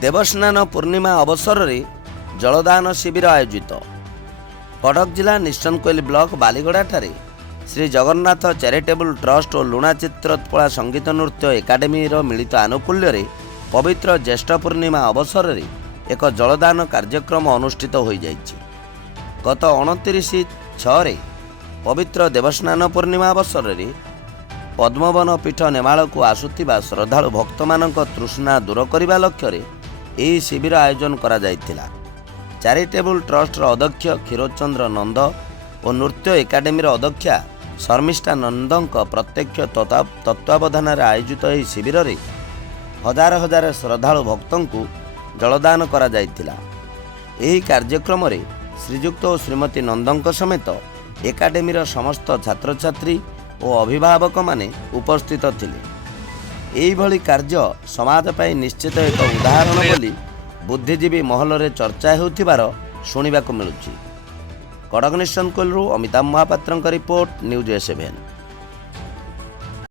देवस्नान पूर्णिमा अवसर में जलदान शिविर आयोजित। कटक जिला निश्चनकोइल ब्लॉक बालीगड़ा ठारे श्री जगन्नाथ चैरिटेबल ट्रस्ट और लुणा चित्रकला संगीत नृत्य एकाडेमी मिलित आनुकूल्य रे पवित्र ज्येष्ठ पूर्णिमा अवसर में एक जलदान कार्यक्रम अनुष्ठित हो जाइछि। गत 29/6 पवित्र देवस्नान पूर्णिमा अवसर में पद्मवन पीठ नेमाल को आसुथिबा श्रद्धालु भक्त मानक तृष्णा दूर करने लक्ष्य यह शिविर आयोजन करा जाइथिला। चैरिटेबल ट्रस्ट अध्यक्ष क्षीरोचंद्र नंद और नृत्य एकाडेमी अध्यक्षा शर्मिष्ठा नंदक प्रत्यक्ष तत्वावधान आयोजित यह शिविर में हजार हजार श्रद्धालु भक्तों को जलदान करा जाइथिला। यही कार्यक्रम में श्रीजुक्त और श्रीमती नंदक समेत एकाडेमीर समस्त छात्र छात्री और अभिभावक माने उपस्थित थिले। एही भली कार्य समाज पाई निश्चित एक उदाहरण बोली बुद्धिजीवी महल रे चर्चा हेउथिबार शुणिबाकु मिलुछि। कड़क निश्चनकोइलरु अमिताभ महापात्रଙ୍କ रिपोर्ट न्यूज 7।